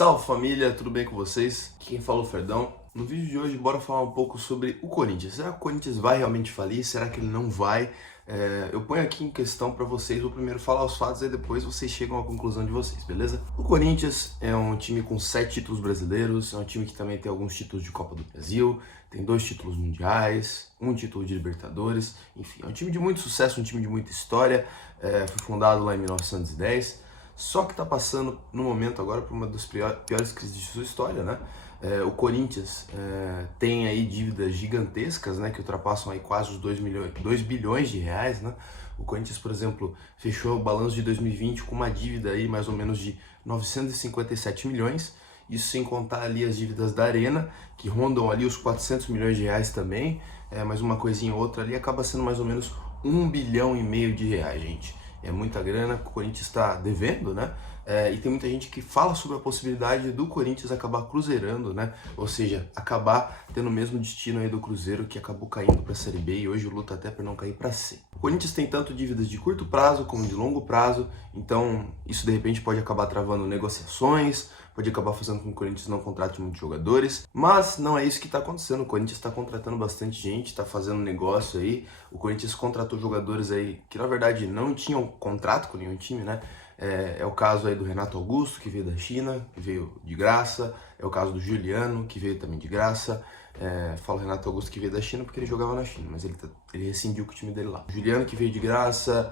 Salve família, tudo bem com vocês? Aqui quem fala é o Ferdão. No vídeo de hoje, bora falar um pouco sobre o Corinthians. Será que o Corinthians vai realmente falir? Será que ele não vai? Eu ponho aqui em questão para vocês, vou primeiro falar os fatos e depois vocês chegam à conclusão de vocês, beleza? O Corinthians é um time com 7 títulos brasileiros, é um time que também tem alguns títulos de Copa do Brasil, tem 2 títulos mundiais, um título de Libertadores, enfim, é um time de muito sucesso, um time de muita história, foi fundado lá em 1910, só que está passando no momento agora por uma das piores crises de sua história, né? O Corinthians tem aí dívidas gigantescas, né, que ultrapassam aí quase os 2 bilhões de reais, né? O Corinthians, por exemplo, fechou o balanço de 2020 com uma dívida aí mais ou menos de 957 milhões, isso sem contar ali as dívidas da Arena, que rondam ali os 400 milhões de reais também, mais uma coisinha ou outra ali, acaba sendo mais ou menos 1,5 bilhão de reais, gente. É muita grana que o Corinthians está devendo, né? E tem muita gente que fala sobre a possibilidade do Corinthians acabar cruzeirando, né? Ou seja, acabar tendo o mesmo destino aí do Cruzeiro, que acabou caindo para a Série B e hoje luta até para não cair para C. O Corinthians tem tanto dívidas de curto prazo como de longo prazo, então isso de repente pode acabar travando negociações, pode acabar fazendo com que o Corinthians não contrate muitos jogadores, mas não é isso que está acontecendo. O Corinthians está contratando bastante gente, está fazendo negócio aí. O Corinthians contratou jogadores aí que na verdade não tinham contrato com nenhum time, né? É o caso aí do Renato Augusto, que veio da China, que veio de graça. É o caso do Juliano, que veio também de graça. Falo Renato Augusto que veio da China porque ele jogava na China, mas ele rescindiu com o time dele lá. O Juliano, que veio de graça.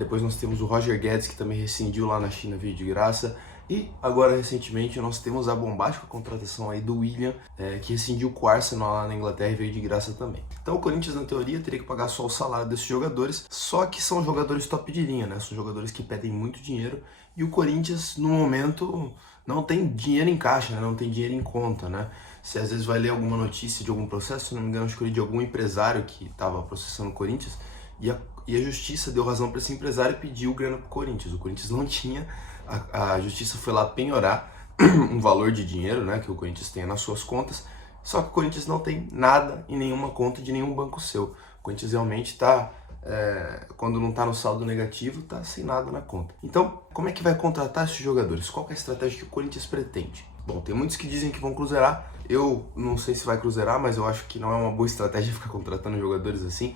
Depois nós temos o Roger Guedes, que também rescindiu lá na China, veio de graça. E agora, recentemente, nós temos a bombástica contratação aí do William, que rescindiu com o Arsenal lá na Inglaterra e veio de graça também. Então o Corinthians, na teoria, teria que pagar só o salário desses jogadores, só que são jogadores top de linha, né? São jogadores que pedem muito dinheiro e o Corinthians, no momento, não tem dinheiro em caixa, né? Não tem dinheiro em conta, né? Você às vezes vai ler alguma notícia de algum processo, se não me engano, acho que eu li de algum empresário que estava processando o Corinthians, e a justiça deu razão para esse empresário e pediu grana para o Corinthians. O Corinthians não tinha, a justiça foi lá penhorar um valor de dinheiro, né, que o Corinthians tem nas suas contas, só que o Corinthians não tem nada em nenhuma conta de nenhum banco seu. O Corinthians realmente está, quando não está no saldo negativo, está sem nada na conta. Então, como é que vai contratar esses jogadores? Qual que é a estratégia que o Corinthians pretende? Bom, tem muitos que dizem que vão cruzeirar. Eu não sei se vai cruzeirar, mas eu acho que não é uma boa estratégia ficar contratando jogadores assim,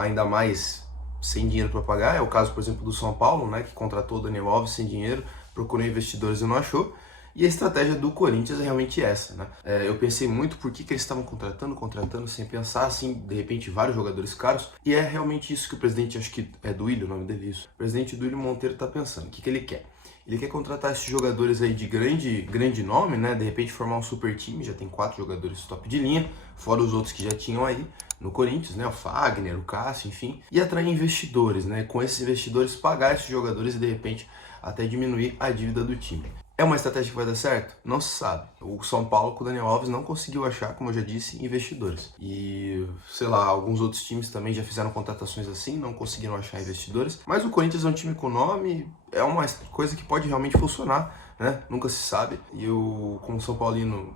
ainda mais sem dinheiro para pagar. É o caso, por exemplo, do São Paulo, né, que contratou o Daniel Alves sem dinheiro, procurou investidores e não achou. E a estratégia do Corinthians é realmente essa, né? Eu pensei muito por que eles estavam contratando sem pensar, assim, de repente, vários jogadores caros. E é realmente isso que o presidente, acho que é Duílio o nome dele, isso. O presidente Duílio Monteiro está pensando. O que ele quer? Ele quer contratar esses jogadores aí de grande nome, né? De repente formar um super time, já tem 4 jogadores top de linha, fora os outros que já tinham aí no Corinthians, né? O Fagner, o Cássio, enfim. E atrair investidores, né? Com esses investidores pagar esses jogadores e de repente até diminuir a dívida do time. É uma estratégia que vai dar certo? Não se sabe. O São Paulo com o Daniel Alves não conseguiu achar, como eu já disse, investidores. E, sei lá, alguns outros times também já fizeram contratações assim, não conseguiram achar investidores. Mas o Corinthians é um time com nome, é uma coisa que pode realmente funcionar, né? Nunca se sabe. E eu, como São Paulino,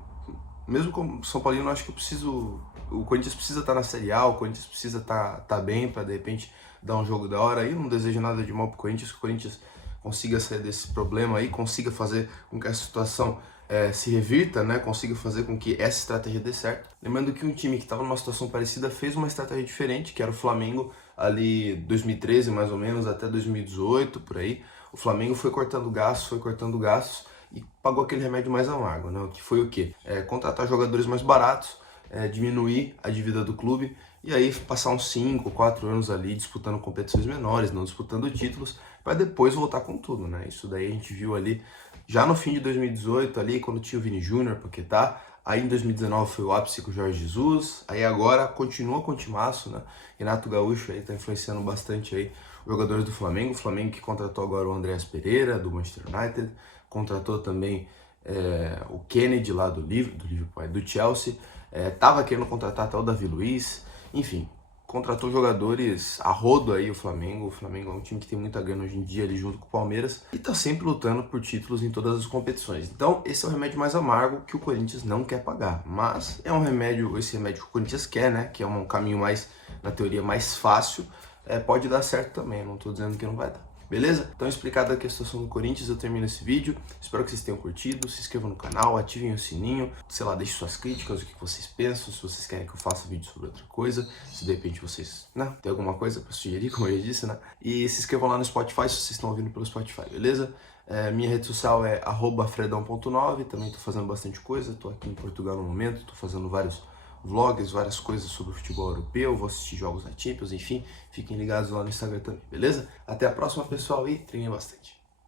mesmo como São Paulino, acho que o Corinthians precisa estar na Série A, o Corinthians precisa estar bem para de repente dar um jogo da hora. Eu não desejo nada de mal pro Corinthians, que o Corinthians consiga sair desse problema aí, consiga fazer com que a situação se revirta, né? Consiga fazer com que essa estratégia dê certo. Lembrando que um time que estava numa situação parecida fez uma estratégia diferente, que era o Flamengo, ali 2013 mais ou menos, até 2018, por aí. O Flamengo foi cortando gastos e pagou aquele remédio mais amargo, né? Que foi o quê? Contratar jogadores mais baratos, diminuir a dívida do clube e aí passar uns 5, 4 anos ali disputando competições menores, não disputando títulos, para depois voltar com tudo, né? Isso daí a gente viu ali já no fim de 2018, ali quando tinha o Vini Júnior, Paquetá, aí em 2019 foi o ápice com o Jorge Jesus, aí agora continua com o timaço, né? Renato Gaúcho aí tá influenciando bastante aí os jogadores do Flamengo, o Flamengo que contratou agora o Andreas Pereira, do Manchester United, contratou também o Kennedy lá do Liverpool, do Chelsea, tava querendo contratar até o Davi Luiz, enfim, contratou jogadores a rodo aí o Flamengo é um time que tem muita grana hoje em dia ali junto com o Palmeiras e tá sempre lutando por títulos em todas as competições. Então esse é o remédio mais amargo que o Corinthians não quer pagar, mas é esse remédio que o Corinthians quer, né, que é um caminho mais, na teoria, mais fácil, pode dar certo também, não tô dizendo que não vai dar. beleza? Então, explicada aqui a situação do Corinthians, eu termino esse vídeo. Espero que vocês tenham curtido, se inscrevam no canal, ativem o sininho, sei lá, deixem suas críticas, o que vocês pensam, se vocês querem que eu faça vídeo sobre outra coisa, se de repente vocês, né, tem alguma coisa pra sugerir, como eu já disse, né? E se inscrevam lá no Spotify se vocês estão ouvindo pelo Spotify, beleza? Minha rede social é @fredão.9, também tô fazendo bastante coisa, tô aqui em Portugal no momento, tô fazendo vários vlogs, várias coisas sobre o futebol europeu, vou assistir jogos da Champions, enfim, fiquem ligados lá no Instagram também, beleza? Até a próxima, pessoal, e treinem bastante.